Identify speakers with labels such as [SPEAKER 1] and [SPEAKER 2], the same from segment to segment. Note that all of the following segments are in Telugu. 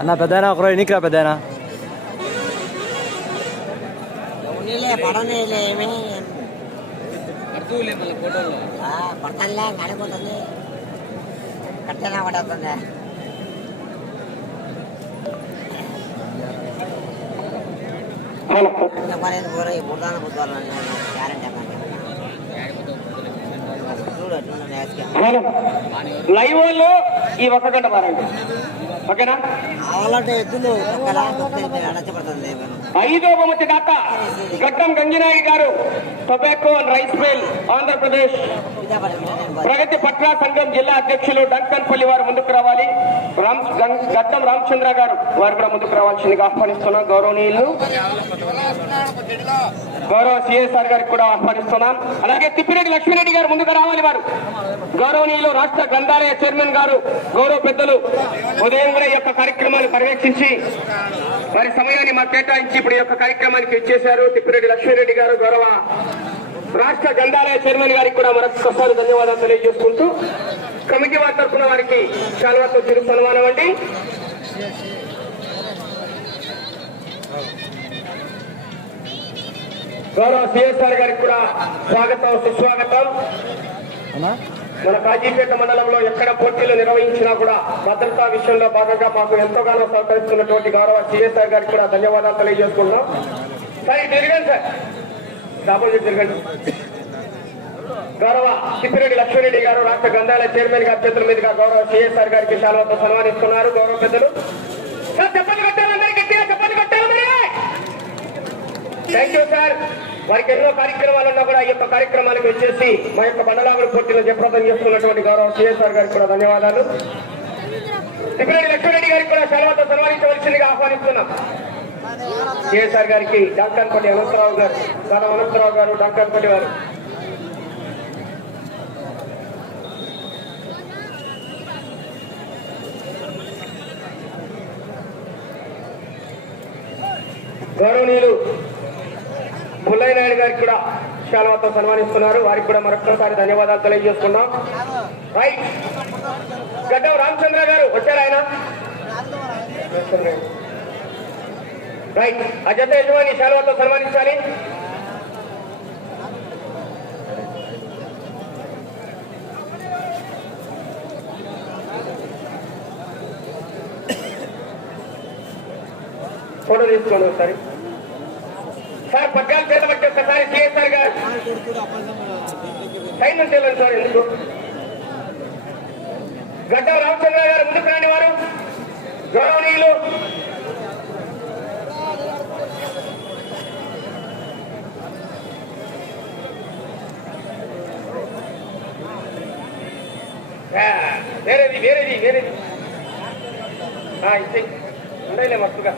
[SPEAKER 1] அண்ணா பெதானா குறை நிக்கிறா பெதானா படத்தல்ல நடக்கும் கட்டணா படத்தொன்னே
[SPEAKER 2] లైవ్ వాళ్ళు ఈ ఒక్క గంట మారండి ఓకేనా?
[SPEAKER 1] ఎద్దులు
[SPEAKER 2] ఐదో బహుమతి దాత గడ్డం గంగినాయుడు గారు tobacco and rice mill Andhra Pradesh. ప్రగతి పట్ల సంఘం జిల్లా అధ్యక్షులు డంకన్పల్లి వారు ముందుకు రావాలి. రామ్ గడ్డం రామచంద్ర గారు వారు కూడా ముందుకు రావాల్సిందిగా ఆహ్వానిస్తున్నాం. గౌరవనీయులు. గౌరవ సిఎస్ఆర్ గారికి కూడా ఆహ్వానిస్తున్నాం. అలాగే తిప్పిరెడ్డి లక్ష్మీరెడ్డి గారు ముందుకు రావాలి వారు. గౌరవనీయులు రాష్ట్ర గ్రంథాలయ చైర్మన్ గారు గౌరవ పెద్దలు ఉదయం కూడా ఈ యొక్క కార్యక్రమాన్ని పర్యవేక్షించి వారి సమయాన్ని మాకు కేటాయించి ఇప్పుడు ఈ యొక్క కార్యక్రమానికి ఇచ్చేశారు తిప్పిరెడ్డి లక్ష్మీరెడ్డి గారు గౌరవ రాష్ట్ర గ్రంథాలయ చైర్మన్ గారికి కూడా మరొకసారి ధన్యవాదాలు తెలియజేసుకుంటూ కమిటీ వారి తరఫున వారికి శాలువాతో తిరుగు సన్మానం అండి. గౌరవ సిఎస్ఆర్ గారికి కూడా స్వాగతం సుస్వాగతం. మన కాజీపేట మండలంలో ఎక్కడ పోటీలు నిర్వహించినా కూడా భద్రతా విషయంలో భాగంగా మాకు ఎంతగానో సహకరిస్తున్నటువంటి గౌరవ సిఎస్ఆర్ గారికి కూడా ధన్యవాదాలు తెలియజేసుకుంటున్నాం. సార్ తిరగండి సార్. డబుల్ తిరగండి. గౌరవ సిప్పిరెడ్డి లక్ష్మీరెడ్డి గారు రాష్ట్ర గ్రంథాలయ చైర్మన్ గారి అభ్యర్థుల మీదుగా గౌరవ సిఎస్ఆర్ గారికి చాలా సన్మానిస్తున్నారు. గౌరవ పెద్దలు. చెప్పండి కట్టాలి అందరికీ చెప్పండి థ్యాంక్ యూ సార్ వారికి ఎన్నో కార్యక్రమాలు ఉన్నా కూడా ఈ యొక్క కార్యక్రమానికి వచ్చేసి మా యొక్క బండలాగుడు పోటీలో జయప్రదం చేస్తున్నటువంటి గౌరవ సిఎస్ఆర్ గారికి కూడా ధన్యవాదాలు. తిప్పిరెడ్డి లక్ష్మీరెడ్డి గారికి కూడా సెలవుతో సన్మానించవలసిందిగా ఆహ్వానిస్తున్నాం. సిఎస్ఆర్ గారికి డాక్టర్పల్లి అనంతరావు గారు దాని అనంతరావు గారు డాక్టర్పల్లి వారు. గౌరవనీయులు ముల్లయ్య నాయుడు గారికి కూడా శాలవతో సన్మానిస్తున్నారు. వారికి కూడా మరొకసారి ధన్యవాదాలు తెలియజేస్తున్నాం రైట్. గడ్డం రామచంద్ర గారు వచ్చారు ఆయన. రైట్. ఆ యజమాని శాలవతో సన్మానించాలి. ఫోటో తీసుకోండి ఒకసారి. సార్ పగ్గాలు చేత బట్టి ఒకసారి సిఎస్ఆర్ గారు. సైన్ నుంచి వెళ్ళండి సార్ ఎందుకు? గడ్డ రామచంద్ర గారు ముందుకు రాని వారు గౌరవనీయులు. వేరేది వేరేది వేరేది. ఇచ్చే ఉండలే మస్తుగా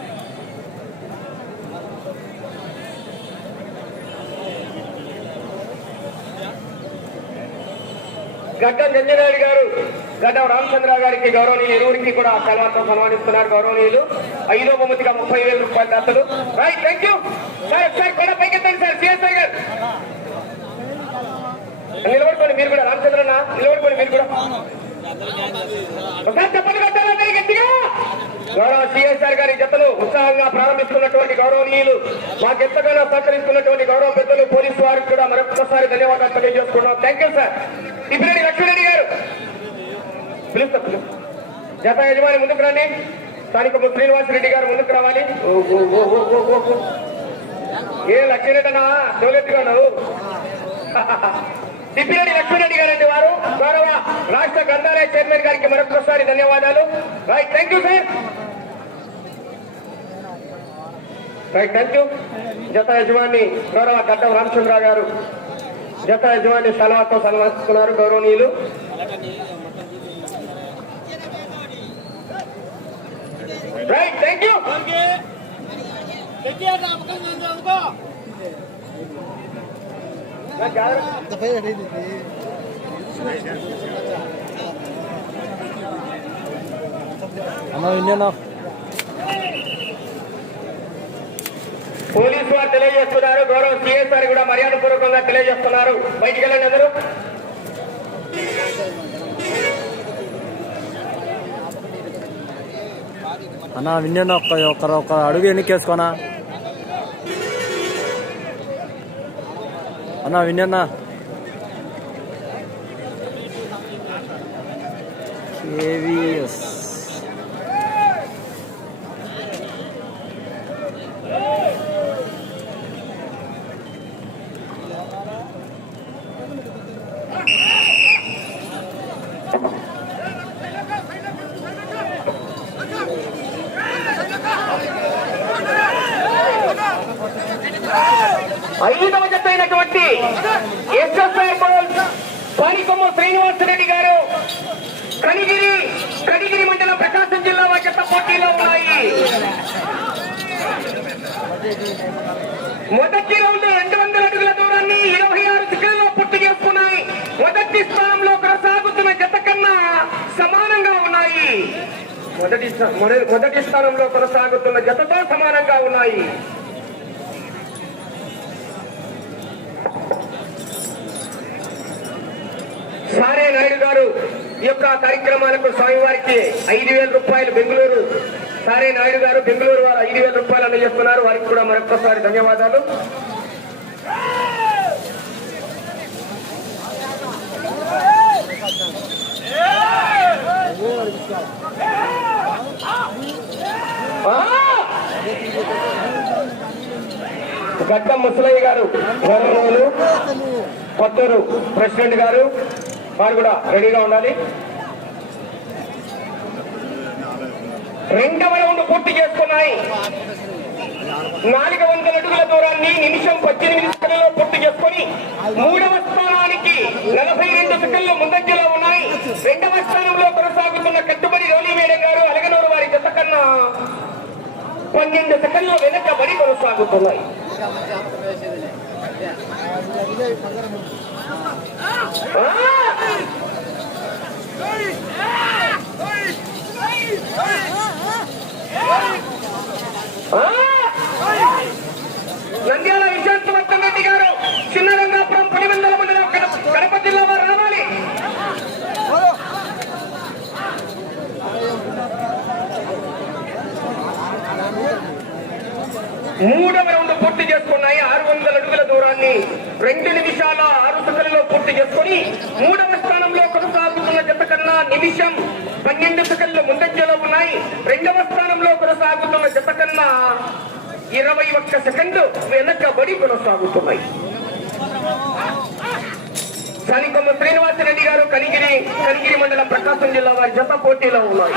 [SPEAKER 2] గడ్డం జంజనాయుడు గారు గడ్డం రామచంద్ర గారికి గౌరవనీయులు ఇరువురికి కూడా కలవాతో సన్మానిస్తున్నారు గౌరవనీయులు. ఐదో బొమ్మతిగా ముప్పై వేల రూపాయల దాతలు. రైట్ థ్యాంక్ యూ సార్ ఒకసారి కూడా పైకి సార్ సిఎస్ఐ గారు. నిలబడుకోండి మీరు కూడా. రామచంద్రన్న నిలబడుకోండి మీరు కూడా. ఒకసారి చెప్పండి కట్టాలందరి గట్టిగా. గౌరవ సిఎస్ఆర్ గారి జతలు ఉత్సాహంగా ప్రారంభిస్తున్నటువంటి గౌరవనీయులు మాకెంతగానో సహకరిస్తున్నటువంటి గౌరవ పెద్దలు పోలీసు వారికి కూడా మరొకసారి ధన్యవాదాలు తెలియజేసుకున్నాం థ్యాంక్ యూ సార్ ఇప్పుడు లక్ష్మీరెడ్డి గారు. పిలుస్తా జత యజమాని ముందుకు రండి. స్థానిక శ్రీనివాస రెడ్డి గారు ముందుకు రావాలి. ఏ లక్ష్మీరెడ్డి అన్నా తోలెట్టుగా ఉన్నావు. తిప్పిరెడ్డి లక్ష్మీరెడ్డి గారండి వారు. గౌరవ రాష్ట్ర గ్రంథాలయ చైర్మన్ గారికి మరొకసారి ధన్యవాదాలు. Right thank you sir right thank you జత యజమాని గౌరవ గడ్డం రామచంద్రరావు గారు. జత యజమాని సలవాతో సన్మానిస్తున్నారు గౌరవనీయులు. రైట్ థ్యాంక్ యూ
[SPEAKER 3] అమ్మ ఇండియన్ ఆఫ్
[SPEAKER 2] పోలీసు వారు తెలియజేస్తున్నారు. గౌరవ సిఎస్ గారు కూడా మర్యాద పూర్వకంగా తెలియజేస్తున్నారు. బయటికి వెళ్ళండి అందరూ.
[SPEAKER 3] అన్న విన్నా ఒక్క ఒక్కరు ఒక్క అడుగు ఎన్నికేసుకోనా? అన్న విన్నా కేవీఎస్.
[SPEAKER 2] ఐదవ జత అయినటువంటి ఎస్ఎస్ఐ బౌల్స్ పానికొమ్మ శ్రీనివాసరెడ్డి గారు. కనిగిరి కనిగిరి మండలం ప్రకాశం జిల్లా వారి పోటీలో ఉన్నాయి. మొదటి రౌండ్ రెండు వందల అడుగుల దూరాన్ని ఇరవై ఆరు సెకండ్లో పూర్తి చేసుకున్నాయి. మొదటి స్థానంలో కొనసాగుతున్న జత కన్నా సమానంగా ఉన్నాయి. మొదటి స్థా- మొదటి స్థానంలో కొనసాగుతున్న జతతో సమానంగా ఉన్నాయి. సారే నాయుడు గారు ఈ యొక్క కార్యక్రమాలకు స్వామివారికి ఐదు వేల రూపాయలు బెంగళూరు. సారే నాయుడు గారు బెంగళూరు వారు ఐదు వేల రూపాయలు అందజేస్తున్నారు. వారికి కూడా మరొకసారి ధన్యవాదాలు. ఆ! ముసలయ్య గారు కొత్తూరు ప్రెసిడెంట్ గారు వారు కూడా రెడీగా ఉండాలి. రెండవ రౌండ్ పూర్తి చేసుకున్నాయి. నాలుగు వందల అడుగుల దూరాన్ని నిమిషం పద్దెనిమిది సెకండ్లలో పూర్తి చేసుకొని మూడవ స్థానానికి నలభై రెండు సెకండ్లు ముందంజలో ఉన్నాయి. రెండవ స్థానంలో కొనసాగుతున్న కట్టుబడి రోలి మేడం గారు అలగనూరు వారి జత కన్నా పన్నెండు సెకండ్లు వెనకబడి కొనసాగుతున్నాయి. నంద్యాల విశాంతవర్ధన్ రెడ్డి గారు చిన్నరంగాపురం పులివెందల మండలం కడప జిల్లా వారు రావాలి. మూడవ రౌండ్ పూర్తి చేసుకున్నాయి. ఆరు వందల అడుగుల దూరాన్ని రెండు నిమిషాల సెకండ్లలో పూర్తి చేసుకుని మూడవ స్థానంలో కొనసాగుతున్న జత కన్నా నిమిషం పన్నెండు సెకండ్లు ముందంజలో ఉన్నాయి రెండవ స్థానంలో కొనసాగుతున్న జత కన్నా ఇరవై ఒక్క సెకండ్లు వెనకబడి కొనసాగుతున్నాయి సానికొమ్మ శ్రీనివాసరెడ్డి గారు కనిగిరి కనిగిరి మండలం ప్రకాశం జిల్లా వారి జత పోటీలో ఉన్నాయి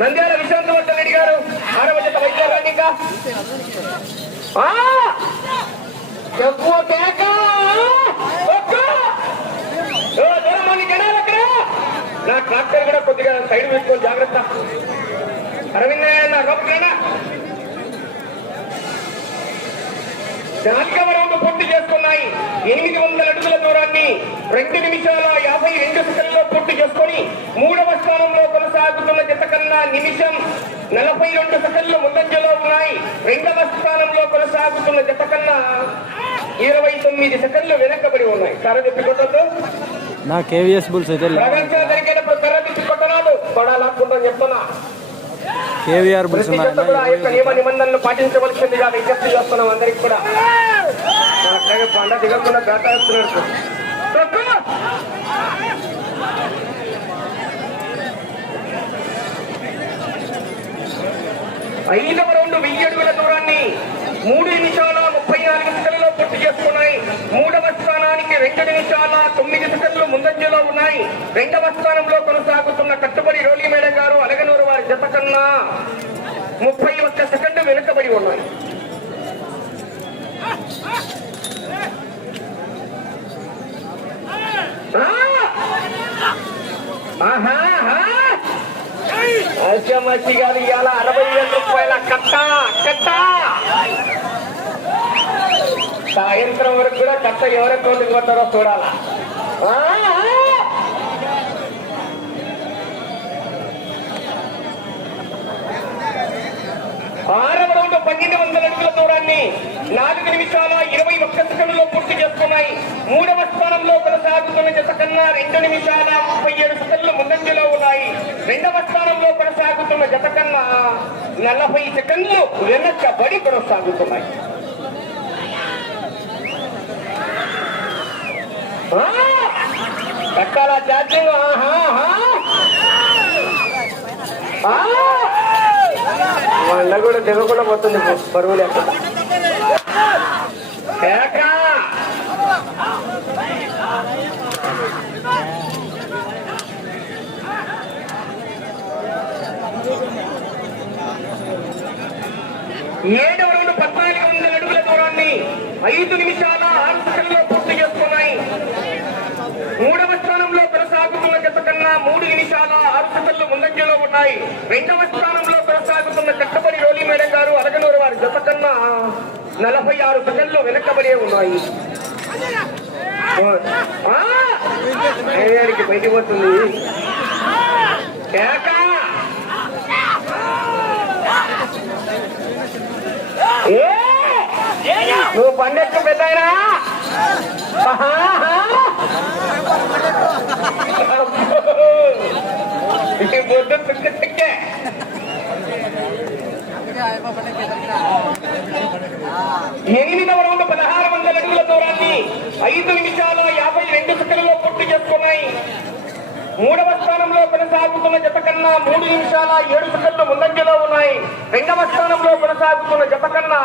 [SPEAKER 2] నంద్యాల విశాంతవర్ధన్ రెడ్డి గారు ఆరవ జత వైద్యాలండి ఇంకా ఆ! ఎక్కువ కేక! ఒక్క! ఓ, దూరమండి జనాలు అక్కడ నా ట్రాక్టర్ కూడా కొద్దిగా సైడ్ పెట్టుకో జాగ్రత్త. అరవింద నా నాలుగవ రౌండ్. పూర్తి చేసుకున్నాయి. ఎనిమిది వందల అడుగుల దూరాన్ని రెండు నిమిషాల యాభై రెండు సెకండ్లో పూర్తి చేసుకొని మూడవ స్థానంలో కొనసాగుతున్న జత కన్నా నిమిషం నలభై రెండు సెకండ్లు ముందంజలో ఉన్నాయి. రెండవ స్థానంలో కొనసాగుతున్న జత కన్నా ఇరవై తొమ్మిది సెకండ్లు వెనకబడి ఉన్నాయి. కారణ తిప్పి
[SPEAKER 3] నా కేవీఎస్ బుల్స్ అయితే కేవీఆర్ బుల్స్
[SPEAKER 2] నియమ నిబంధనలు పాటించవలసిందిగా విజ్ఞప్తి చేస్తున్నాం అందరికి కూడా. మన పండ దిగకుండా దాటాడుతున్నాడు ఐదవ రౌండ్ వెయ్యి అడుగుల దూరాన్ని మూడు నిమిషాల ముప్పై నాలుగు సెకండ్లలో పూర్తి చేసుకున్నాయి మూడవ స్థానానికి రెండు నిమిషాల తొమ్మిది సెకండ్లు ముందంజలో ఉన్నాయి. రెండవ స్థానంలో కొనసాగుతున్న కట్టుబడి రోలి మేడం గారు అలగనూరు వారి జత కన్నా ముప్పై ఒక్క సెకండ్ వెనుకబడి ఉన్నాయి. ఆ! గారు ఇవాళ అరవై వేల రూపాయల కట్ట కట్ట! సాయంత్రం వరకు కూడా కథ ఎవరి తోటికి పోతారో చూడాలా? ఆ, పన్నెండు వందల అడుగుల దూరాన్ని నాలుగు నిమిషాల ఇరవై ఒక్క సెకండ్లో పూర్తి చేసుకున్నాయి. మూడవ స్థానంలో కొనసాగుతున్న జత కన్నా రెండు నిమిషాల ముప్పై ఏడు సెకండ్లు ముందంజలో ఉన్నాయి. రెండవ స్థానంలో కొనసాగుతున్న జత కన్నా నలభై సెకండ్లు వెనక్కబడి కొనసాగుతున్నాయి. ఎక్కడ కట్టాల వాళ్ళ కూడా దిగకుండా పోతుంది బరువు లేకుండా. కేక! ఏడవ రౌండ్ పద్నాలుగు వందల అడుగుల దూరాన్ని ఐదు నిమిషాల ఆరు సెకండ్లో మూడవ స్థానంలో కొనసాగుతున్న జత కన్నా మూడు నిమిషాల ఆరు సెకండ్లు ముందంజలో ఉన్నాయి. రెండవ స్థానంలో కొనసాగుతున్న కట్టబడి రోలి మేడం గారు అలగనూరు వారి జత కన్నా నలభై ఆరు సెకండ్లు వెనకబడే ఉన్నాయి. బయటికి పోతుంది! నువ్వు పండెక్కు పెద్దాయనా ఎనిమిది బొడ్డు పదహారు వందల అడుగుల దూరాన్ని ఐదు నిమిషాల యాభై రెండు సెకండ్లో పూర్తి చేసుకున్నాయి మూడవ స్థానంలో కొనసాగుతున్న జత కన్నా మూడు నిమిషాల ఏడు సెకండ్లు ముందంజలో ఉన్నాయి. రెండవ స్థానంలో కొనసాగుతున్న జత కన్నా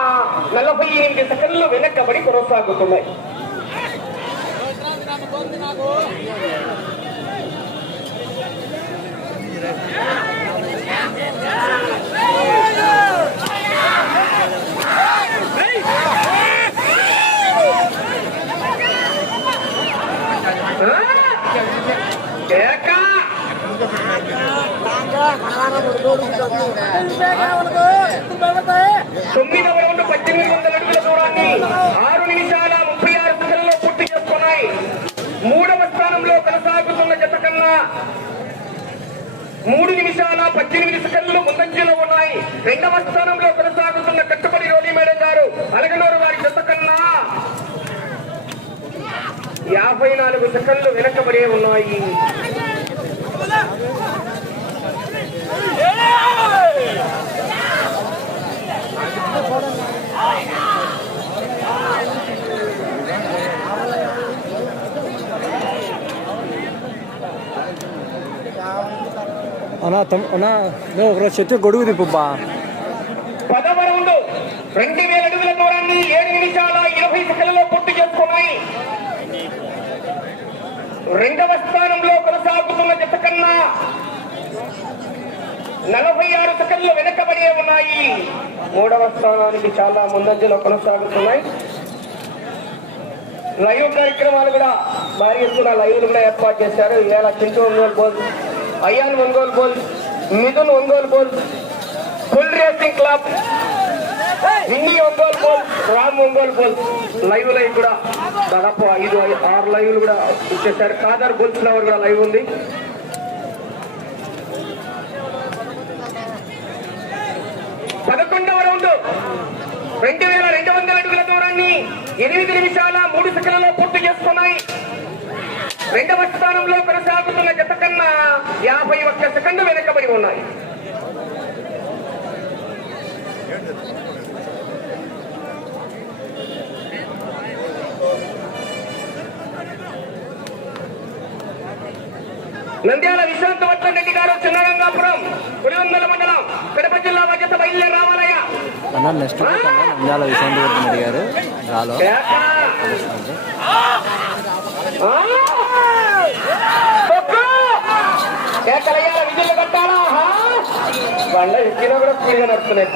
[SPEAKER 2] నలభై ఎనిమిది సెకండ్లు వెనక్కబడి కొనసాగుతున్నాయి. కేక! తొమ్మిదవ రౌండ్ పద్దెనిమిది వందల అడుగుల దూరాన్ని ఆరు నిమిషాల ముప్పై ఆరు సెకండ్లలో పూర్తి చేసుకున్నాయి మూడవ స్థానంలో కొనసాగుతున్న జత కన్నా మూడు నిమిషాల పద్దెనిమిది సెకండ్లు ముందంజలో ఉన్నాయి. రెండవ స్థానంలో కొనసాగుతున్న కట్టుబడి రోలి మేడం గారు అలగనూరు వారి జత కన్నా యాభై నాలుగు సెకండ్లు వెనకబడే ఉన్నాయి.
[SPEAKER 3] అన్నా తమ్ అన్నా నువ్వు ఒకరోజు చెట్టు గొడుగు తిప్పుబ్బా.
[SPEAKER 2] పదవ రౌండ్ రెండు వేల అడుగుల దూరాన్ని ఏడు నిమిషాల ఇరవై సెకండ్లలో పూర్తి చేసుకున్నాయి. రెండవ స్థానంలో కొనసాగుతున్న జత కన్నా నలభై ఆరు సెకండ్లు వెనకబడి ఉన్నాయి. మూడవ స్థానానికి చాలా ముందంజలో కొనసాగుతున్నాయి. లైవ్ కార్యక్రమాలు కూడా భారీ ఎత్తున లైవ్లు కూడా ఏర్పాటు చేశారు. ఇవాళ Chintu Ongole bull Ayyan Ongole bull Mithun Ongole bull full racing club Hindi Ongole bull Ram Ongole bull. Live live కూడా దాదాపు ఐదు ఆరు లైవ్లు కూడా ఇచ్చేసారు కాదర్ గోల్ ఫ్లవర్ కూడా లైవ్ ఉంది. పదకొండవ రౌండ్. రెండు వేల రెండు వందల అడుగుల దూరాన్ని ఎనిమిది నిమిషాల మూడు సెకండ్లలో పూర్తి చేసుకున్నాయి. రెండవ స్థానంలో కొనసాగుతున్న జత కన్నా యాభై ఒక్క సెకండ్లు వెనకబడి ఉన్నాయి. నంద్యాల విశాంతవర్ధన్ రెడ్డి గారు చిన్నరంగాపురం పులివెందుల మండలం కడప జిల్లా మధ్యత బయలుదేరి రావాలయ్యా.
[SPEAKER 3] అన్న నెక్స్ట్ నంద్యాల విశాంత్ వర్ధన్ రెడ్డి గారు రాలో
[SPEAKER 2] కేక! ఆ! తొక్కు! కేకలయ్యాల విధులు కట్టాలా? ఆహా! బండ ఎక్కినా కూడా స్పీడ్గా నడుస్తున్నాయి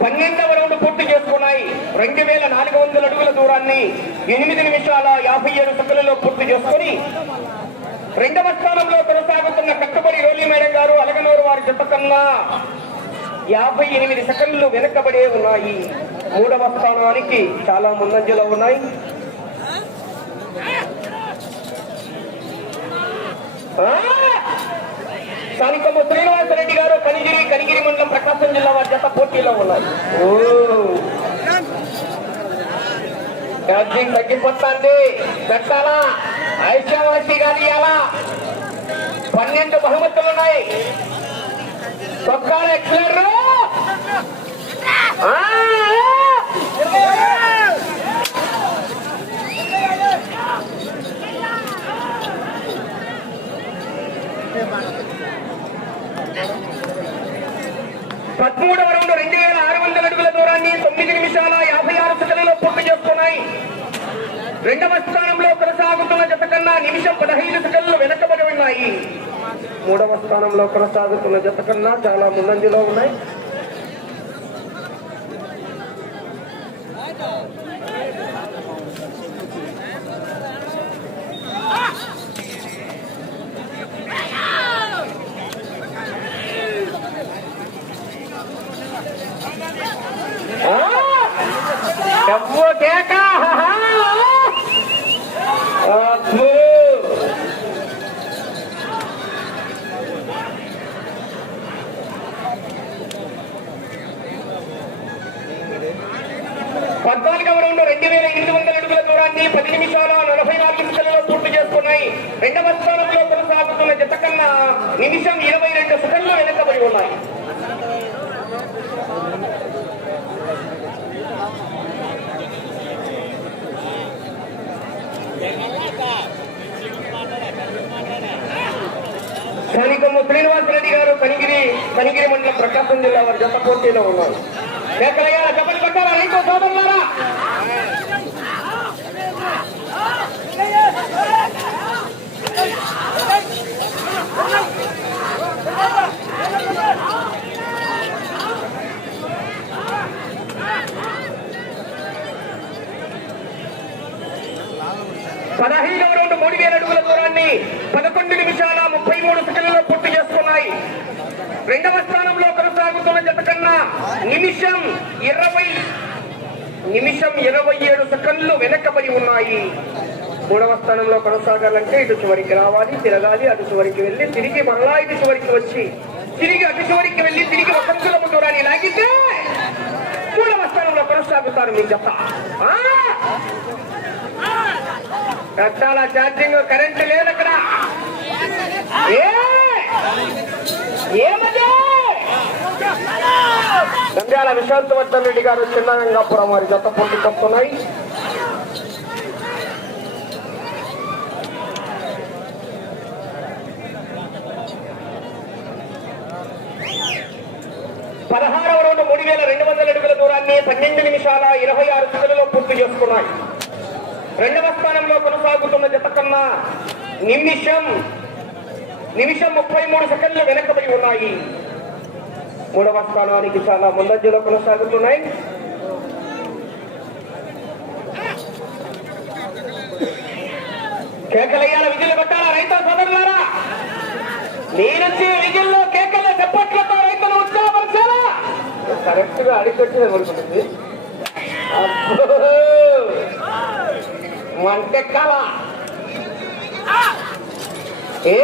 [SPEAKER 2] పన్నెండవ రౌండ్ పూర్తి చేసుకున్నాయి. రెండు వేల నాలుగు వందల అడుగుల దూరాన్ని ఎనిమిది నిమిషాల యాభై ఏడు సెకండ్లలో పూర్తి చేసుకుని రెండవ స్థానంలో కొనసాగుతున్న కట్టుబడి రోలీ మేడం గారు అలగనూరు వారి జత కన్నా యాభై ఎనిమిది సెకండ్లు వెనకబడే ఉన్నాయి. మూడవ స్థానానికి చాలా ముందంజలో ఉన్నాయి. ఆ! శ్రీనివాస రెడ్డి గారు కనిగిరి కనిగిరి మండలం ప్రకాశం జిల్లా వారి జత పోటీలో ఉన్నారు. ఛార్జింగ్ తగ్గిపోతుంది. పెట్టాలా? ఐశ్వర్యవాసి గారి పన్నెండు బహుమతులు ఉన్నాయి. తొక్కాల పదమూడవ రౌండ్ రెండు వేల ఆరు వందల అడుగుల దూరాన్ని తొమ్మిది నిమిషాల యాభై ఆరు సెకండ్లలో పూర్తి చేసుకున్నాయి రెండవ స్థానంలో కొనసాగుతున్న జత కన్నా నిమిషం పదహైదు సెకండ్లు వెనకబడి ఉన్నాయి. మూడవ స్థానంలో కొనసాగుతున్న జత కన్నా చాలా ముందంజలో ఉన్నాయి ఆ! డబ్బు కేక అబ్బో! పద్నాలుగవ రౌండ్ రెండు వేల ఎనిమిది వందల అడుగుల దూరాన్ని పది నిమిషాల నలభై నాలుగు నిమిషాలలో పూర్తి చేసుకున్నాయి రెండవ స్థానంలో కొనసాగుతున్న జత కన్నా నిమిషం ఇరవై రెండు సెకండ్లు వెనకబడి ఉన్నాయి శ్రీనివాస రెడ్డి గారు కనిగిరి కనిగిరి మండలం ప్రకాశం జిల్లా వారి జత పోటీలో ఉన్నారు. కేకలయ్య చెప్పలు కొట్టారా? ఇంకో సోదరులారా? పదహైదవ రెండు మూడు వేల అడుగుల దూరాన్ని పదకొండు నిమిషాల ముప్పై మూడు సెకండ్లలో పూర్తి చేసుకున్నాయి రెండవ స్థానంలో కొనసాగుతున్న జత కన్నా నిమిషం ఇరవై నిమిషం ఇరవై ఏడు సెకండ్లు వెనకబడి ఉన్నాయి మూడవ స్థానంలో కొనసాగాలంటే ఇటు చివరికి రావాలి తిరగాలి అటు చివరికి వెళ్ళి తిరిగి మరలా ఇటు చివరికి వచ్చి తిరిగి అటు చివరికి వెళ్ళి తిరిగి ఒక అంగుళము దూరాన్ని లాగితే మూడవ స్థానంలో కొనసాగుతారు మీ జత ఆ! కట్టాల ఛార్జింగ్ కరెంట్ లేదు అక్కడ ఏ? నంద్యాల విశాంతవర్ధన్ రెడ్డి గారు చిన్నరంగాపురం వారి జత పోటీ కొడుతున్నాయి పదహారవ రౌండ్ మూడు వేల రెండు వందల అడుగుల దూరాన్ని పన్నెండు నిమిషాల ఇరవై ఆరు సెకండ్లలో పూర్తి చేసుకున్నాయి. రెండవ స్థానంలో కొనసాగుతున్న జత కన్నా నిమిషం నిమిషం ముప్పై మూడు సెకండ్లు వెనకబడి ఉన్నాయి. మూడవ స్థానానికి చాలా ముందంజలో కొనసాగుతున్నాయి. కేకలయ్యాల విజులు కొట్టాలా రైతు సోదరులారా? నేనొచ్చే విజుల్లో కేకల చెప్పట్లతో రైతులు ఉత్సాహపరచాలా కరెక్ట్గా అడిగొచ్చింది అనుకుంటుంది అబ్బో! మంటెక్కాల? ఏ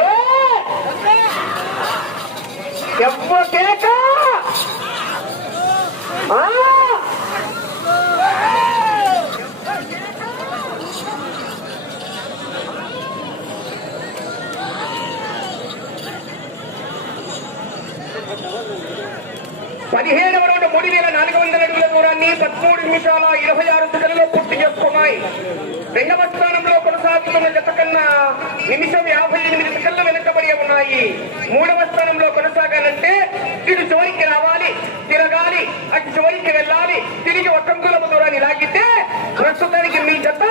[SPEAKER 2] చెప్ప కేక? పదిహేడవ రౌండ్ మూడు వేల నాలుగు వందల అడుగుల దూరాన్ని పదమూడు నిమిషాల ఇరవై ఆరు సెకండ్లలో పూర్తి చేసుకున్నాయి. రెండవ స్థానంలో కొనసాగుతున్న జత కన్నా నిమిషం యాభై ఎనిమిది సెకండ్లు వెనకబడి ఉన్నాయి. మూడవ స్థానంలో కొనసాగాలంటే ఇటు చివరికి రావాలి తిరగాలి అటు చివరికి వెళ్ళాలి తిరిగి ఒక్కంకుల దూరాన్ని లాగితే ప్రస్తుతానికి మీ జత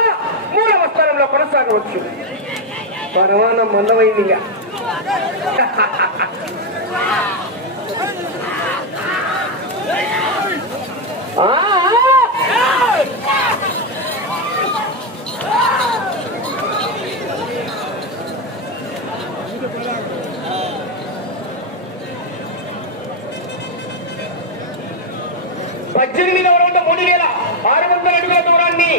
[SPEAKER 2] మూడవ స్థానంలో కొనసాగవచ్చు. పరమాన మందమైంది ఆ. పద్దెనిమిది రెండు మూడు వేల ఆరు వందల అడుగుల దూరాన్ని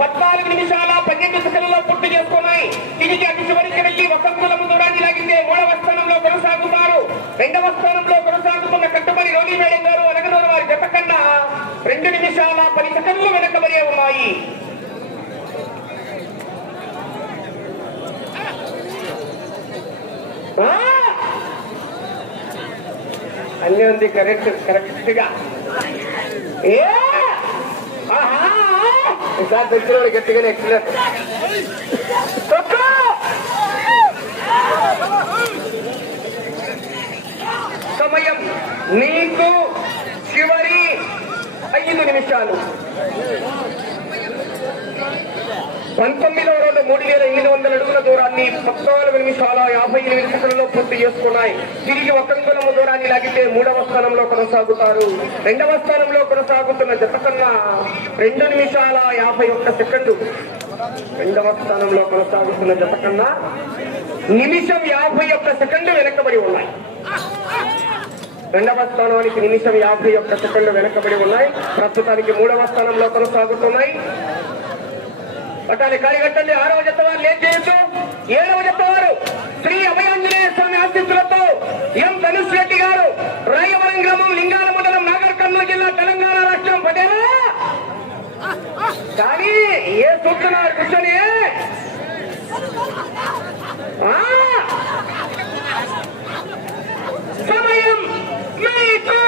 [SPEAKER 2] పద్నాలుగు నిమిషాల పన్నెండు సెకండ్లలో పూర్తి చేసుకున్నాయి. తిరిగి అటు చివరికి వెళ్ళి వసంతులము దూరాన్ని లాగితే మూడవ స్థానంలో కొనసాగుతారు. రెండవ స్థానంలో కొనసాగుతున్న కట్టుబడి రోగి మేడం గారు అనగనూరు వారి జత కన్నా రెండు నిమిషాల పది సెకండ్లు వెనకబడే ఉన్నాయి. అన్నీ ఉంది కరెక్ట్ కరెక్ట్గా. ఈసారి తెచ్చిన వాడు గట్టిగానే తొక్కు! సమయం నీకు చివరి ఐదు నిమిషాలు. పంతొమ్మిదవ రోజు మూడు వేల ఎనిమిది వందల అడుగుల దూరాన్ని పద్నాలుగు నిమిషాల యాభై ఎనిమిది సెకండ్లలో పూర్తి చేసుకున్నాయి. తిరిగి ఒకంగులము దూరాన్ని లాగితే మూడవ స్థానంలో కొనసాగుతారు. రెండవ స్థానంలో కొనసాగుతున్న జత కన్నా రెండు నిమిషాల యాభై ఒక్క సెకండు. రెండవ స్థానంలో కొనసాగుతున్న జత కన్నా నిమిషం యాభై ఒక్క సెకండు వెనకబడి ఉన్నాయి. రెండవ స్థానానికి నిమిషం యాభై ఒక్క సెకండ్లు వెనకబడి ఉన్నాయి. ప్రస్తుతానికి మూడవ స్థానంలో కొనసాగుతున్నాయి. పట్టాలి కార్యకర్తల్ని ఆరవ జత వారు లేట్ చేయొచ్చు ఏడవ జత వారు శ్రీ అభయాంజనేయ స్వామి ఆశీస్సులతో ఎం ధనుష్ రెడ్డి గారు రాయవరం గ్రామం లింగాల మండలం నాగర్ కర్నూలు జిల్లా తెలంగాణ రాష్ట్రం పటేలా. కానీ ఏ చూస్తున్నారు కూర్చొని ఆ! సమయం మీకు.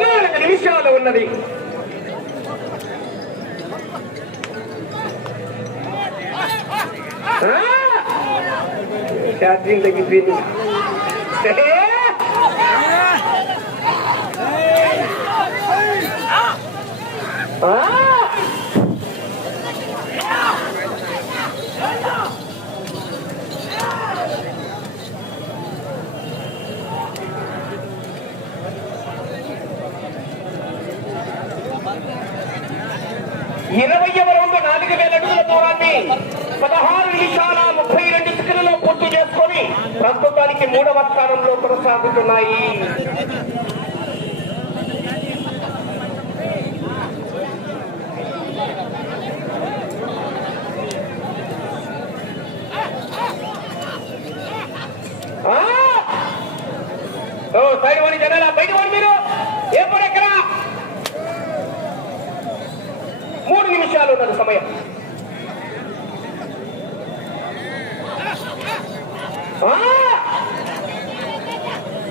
[SPEAKER 2] నాలుగు నిమిషాలు ఉన్నది. ఛార్జింగ్ తగ్గిపోయింది ఇరవై రౌండ్ నాలుగు వేల అడుగుల దూరాన్ని. పదహారు నిమిషాల ముప్పై రెండు సెకండ్లలో పూర్తి చేసుకొని ప్రస్తుతానికి మూడవ స్థానంలో కొనసాగుతున్నాయి. ఓ సైడ్ వాడి జనాల బయట వాడి మీరు. ఏ పని ఎక్కడ మూడు నిమిషాలు ఉన్నది సమయం ఆ!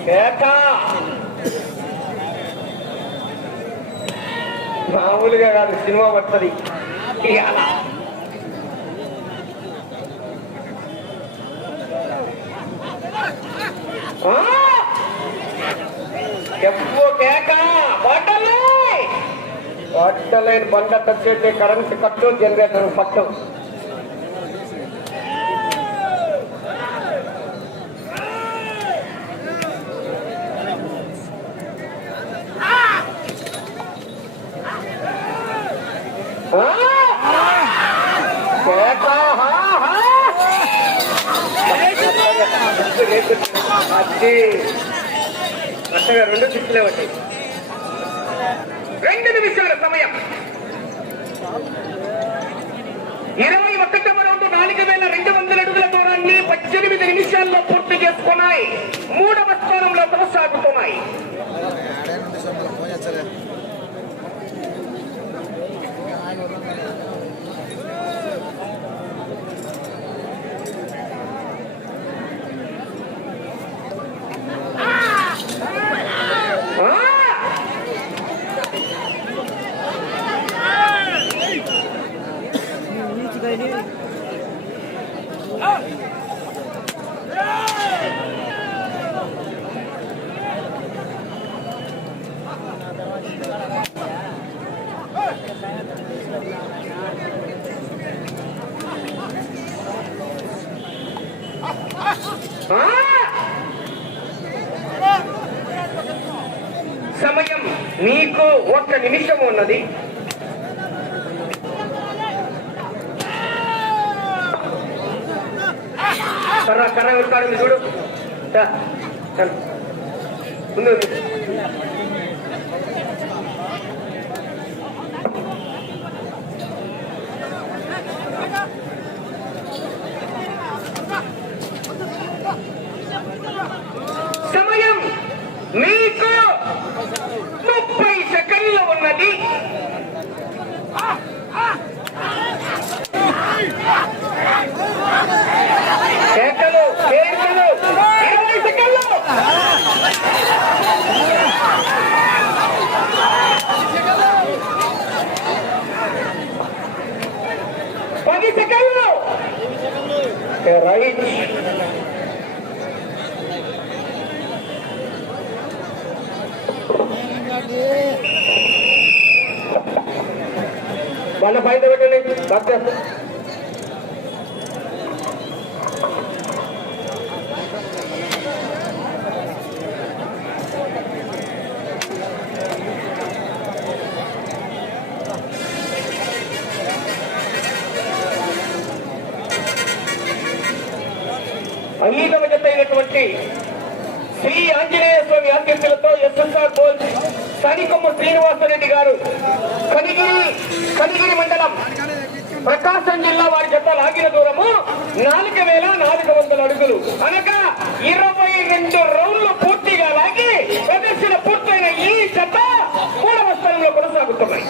[SPEAKER 2] కేక మామూలుగా కాదు సినిమా పడుతుంది. ఎక్కువ కేక బట్టలే! బట్టలైన బండ తగ్గైతే కరెంట్ కట్టు జనరేటర్ పట్టు ఆ! కేక, హా, హా. అది అట్టగా రెండు చిక్కులే ఒకటి రెండు నిమిషాల సమయం ఇరవై ఒకటవ రౌండ్ నాలుగు వేల రెండు వందల అడుగుల దూరాన్ని పద్దెనిమిది నిమిషాల్లో పూర్తి చేసుకున్నాయి మూడవ స్థానంలో కొనసాగుతున్నాయి 자, 자, 분명히. Thank you. మన బయట పెట్టండి. బాగా ఐదవ శ్రీ ఆంజనేయ స్వామి ఆశీస్సులతో ఎస్ఎస్ఆర్ బోల్ సనికొమ్మ శ్రీనివాసరెడ్డి గారు కనిగిరి కనిగిరి మండలం. ప్రకాశం జిల్లా వారి జత లాగిన దూరము నాలుగు వేల నాలుగు వందల అడుగులు. అనగా ఇరవై రెండు రౌండ్లు పూర్తిగా లాగి ప్రదర్శన పూర్తయిన ఈ జత మూడవ స్థానంలో కొనసాగుతున్నాయి.